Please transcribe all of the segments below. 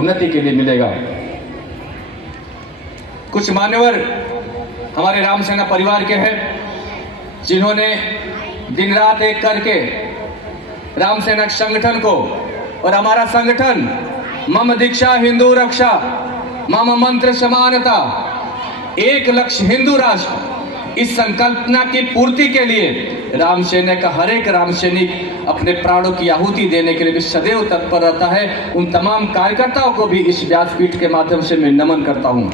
उन्नति के लिए मिलेगा। कुछ मान्यवर हमारे राम सेना परिवार के हैं जिन्होंने दिन रात एक करके राम सेना संगठन को और हमारा संगठन मम दीक्षा हिंदू रक्षा मम मंत्र समानता एक लक्ष्य हिंदू राष्ट्र इस संकल्पना की पूर्ति के लिए राम सेना का हर एक राम सैनिक अपने प्राणों की आहुति देने के लिए भी सदैव तत्पर रहता है। उन तमाम कार्यकर्ताओं को भी इस व्यासपीठ के माध्यम से मैं नमन करता हूं।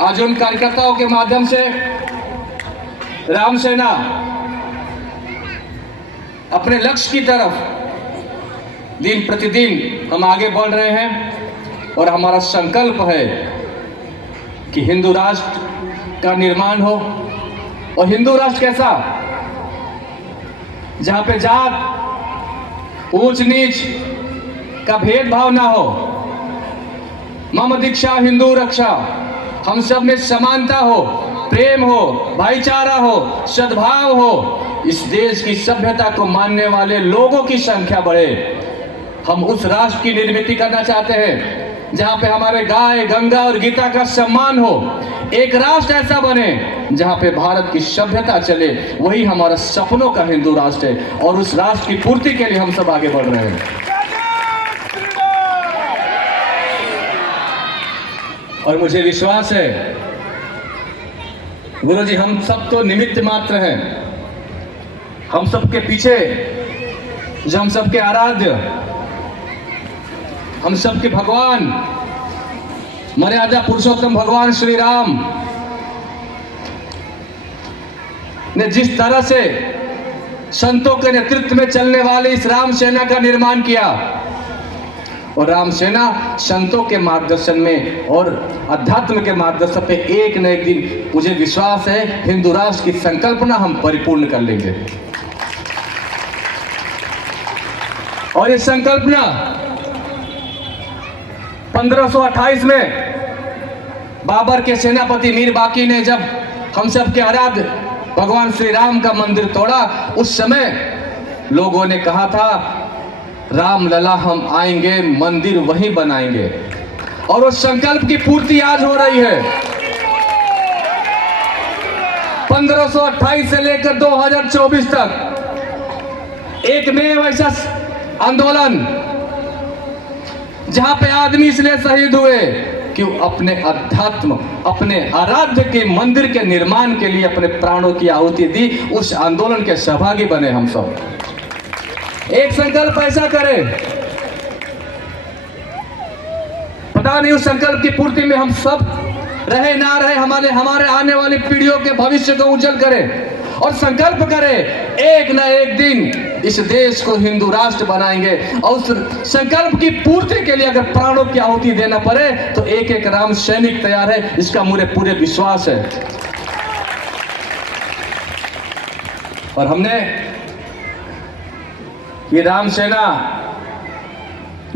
आज उन कार्यकर्ताओं के माध्यम से राम सेना अपने लक्ष्य की तरफ दिन प्रतिदिन हम आगे बढ़ रहे हैं और हमारा संकल्प है कि हिंदू राष्ट्र का निर्माण हो। और हिंदू राष्ट्र कैसा? जहां पे जात ऊंच नीच का भेदभाव ना हो। मम दीक्षा हिंदू रक्षा, हम सब में समानता हो, प्रेम हो, भाईचारा हो, सद्भाव हो। इस देश की सभ्यता को मानने वाले लोगों की संख्या बढ़े। हम उस राष्ट्र की निर्मित करना चाहते हैं जहां पे हमारे गाय गंगा और गीता का सम्मान हो। एक राष्ट्र ऐसा बने जहां पे भारत की सभ्यता चले। वही हमारा सपनों का हिंदू राष्ट्र है और उस राष्ट्र की पूर्ति के लिए हम सब आगे बढ़ रहे हैं। और मुझे विश्वास है गुरु जी, हम सब तो निमित्त मात्र हैं। हम सबके पीछे जो हम सबके आराध्य, हम सबके भगवान मर्यादा पुरुषोत्तम भगवान श्री राम ने जिस तरह से संतों के नेतृत्व में चलने वाले इस राम सेना का निर्माण किया और राम सेना संतों के मार्गदर्शन में और अध्यात्म के मार्गदर्शन पे एक न एक दिन मुझे विश्वास है हिंदू राष्ट्र की संकल्पना हम परिपूर्ण कर लेंगे। और ये संकल्पना 1528 में बाबर के सेनापति मीर बाकी ने जब हम सब के आराध्य भगवान श्री राम का मंदिर तोड़ा, उस समय लोगों ने कहा था राम लला हम आएंगे, मंदिर वहीं बनाएंगे। और उस संकल्प की पूर्ति आज हो रही है। 1528 से लेकर 2024 तक एक में ऐसा आंदोलन जहां पे आदमी इसलिए शहीद हुए कि अपने अध्यात्म, अपने आराध्य के मंदिर के निर्माण के लिए अपने प्राणों की आहुति दी। उस आंदोलन के सहभागी बने हम सब। एक संकल्प ऐसा करें, पता नहीं उस संकल्प की पूर्ति में हम सब रहे ना रहे, हमारे आने वाली पीढ़ियों के भविष्य को उज्जवल करें। और संकल्प करें एक न एक दिन इस देश को हिंदू राष्ट्र बनाएंगे। और उस संकल्प की पूर्ति के लिए अगर प्राणों की आहुति देना पड़े तो एक एक राम सैनिक तैयार है, इसका मुझे पूरे विश्वास है। और हमने ये राम सेना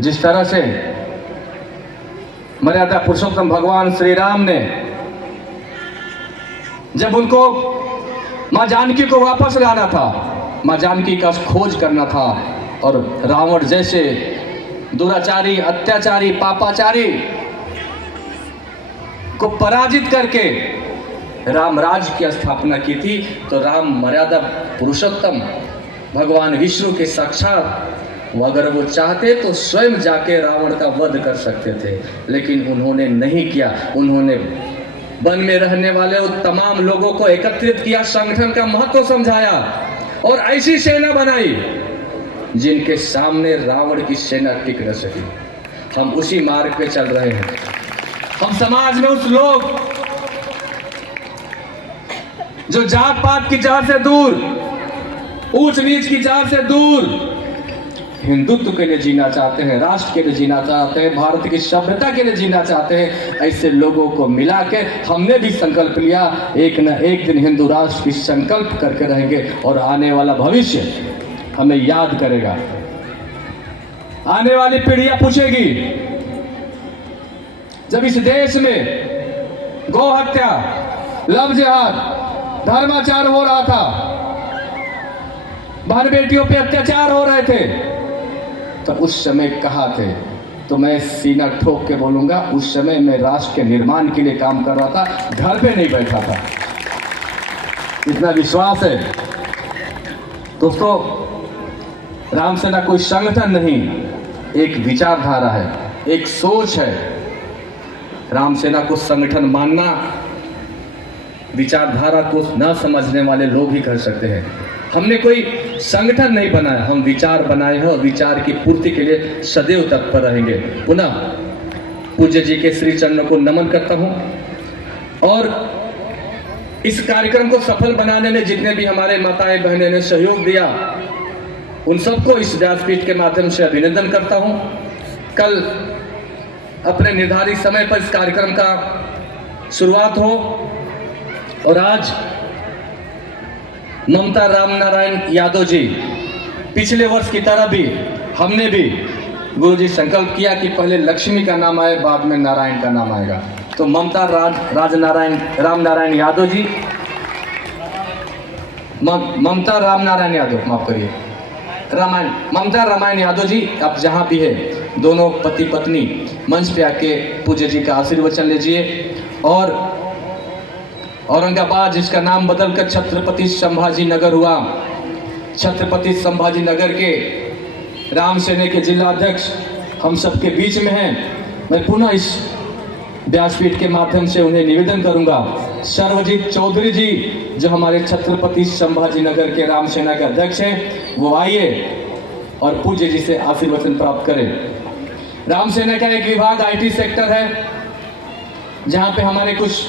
जिस तरह से मर्यादा पुरुषोत्तम भगवान श्री राम ने जब उनको मां जानकी को वापस लाना था, मां जानकी का खोज करना था और रावण जैसे दुराचारी, अत्याचारी, पापाचारी को पराजित करके राम राज्य की स्थापना की थी, तो राम मर्यादा पुरुषोत्तम भगवान विष्णु के साक्षात अगर वो चाहते तो स्वयं जाके रावण का वध कर सकते थे, लेकिन उन्होंने नहीं किया। उन्होंने वन में रहने वाले उन तमाम लोगों को एकत्रित किया, संगठन का महत्व समझाया और ऐसी सेना बनाई जिनके सामने रावण की सेना टिक न सकी। हम उसी मार्ग पे चल रहे हैं। हम समाज में उस लोग जो जात पात की जड़ से दूर, ऊंच नीच की जड़ से दूर हिंदुत्व के लिए जीना चाहते हैं, राष्ट्र के लिए जीना चाहते हैं, भारत की सभ्यता के लिए जीना चाहते हैं, ऐसे लोगों को मिला के हमने भी संकल्प लिया एक न एक दिन हिंदू राष्ट्र की संकल्प करके रहेंगे और आने वाला भविष्य हमें याद करेगा। आने वाली पीढ़ियां पूछेगी जब इस देश में गौ हत्या, लव जिहाद, धर्माचार हो रहा था, बहन बेटियों पे अत्याचार हो रहे थे, तो उस समय कहा थे तो मैं सीना ठोक के बोलूँगा, उस समय मैं राष्ट्र के निर्माण के लिए काम कर रहा था, घर पे नहीं बैठा था। इतना विश्वास है। दोस्तों, राम सेना कोई संगठन नहीं, एक विचारधारा है, एक सोच है। राम सेना को संगठन मानना विचारधारा को न समझने वाले लोग ही कर सकते हैं। हमने कोई संगठन नहीं बनाया, हम विचार बनाए हैं और विचार की पूर्ति के लिए सदैव तत्पर रहेंगे। पुनः पूज्य जी के श्री चरणों को नमन करता हूं और इस कार्यक्रम को सफल बनाने में जितने भी हमारे माताएं बहनें ने सहयोग दिया, उन सबको इस व्यासपीठ के माध्यम से अभिनंदन करता हूं। कल अपने निर्धारित समय पर इस कार्यक्रम का शुरुआत हो और आज ममता राम नारायण यादव जी, पिछले वर्ष की तरह भी हमने भी गुरुजी संकल्प किया कि पहले लक्ष्मी का नाम आए, बाद में नारायण का नाम आएगा। तो ममता राम नारायण यादव जी, ममता राम नारायण यादव, माफ करिए, ममता रामायण यादव जी, आप जहाँ भी है, दोनों पति पत्नी मंच पे आके पूज्य जी का आशीर्वचन लीजिए। और औरंगाबाद, जिसका नाम बदलकर छत्रपति संभाजी नगर हुआ, छत्रपति संभाजी नगर के राम सेना के जिला अध्यक्ष हम सबके बीच में हैं। मैं पुनः इस व्यासपीठ के माध्यम से उन्हें निवेदन करूंगा, सर्वजीत चौधरी जी जो हमारे छत्रपति संभाजी नगर के राम सेना के अध्यक्ष हैं, वो आइए और पूज्य जी से आशीर्वचन प्राप्त करें। राम सेना का एक विभाग IT सेक्टर है, जहाँ पे हमारे कुछ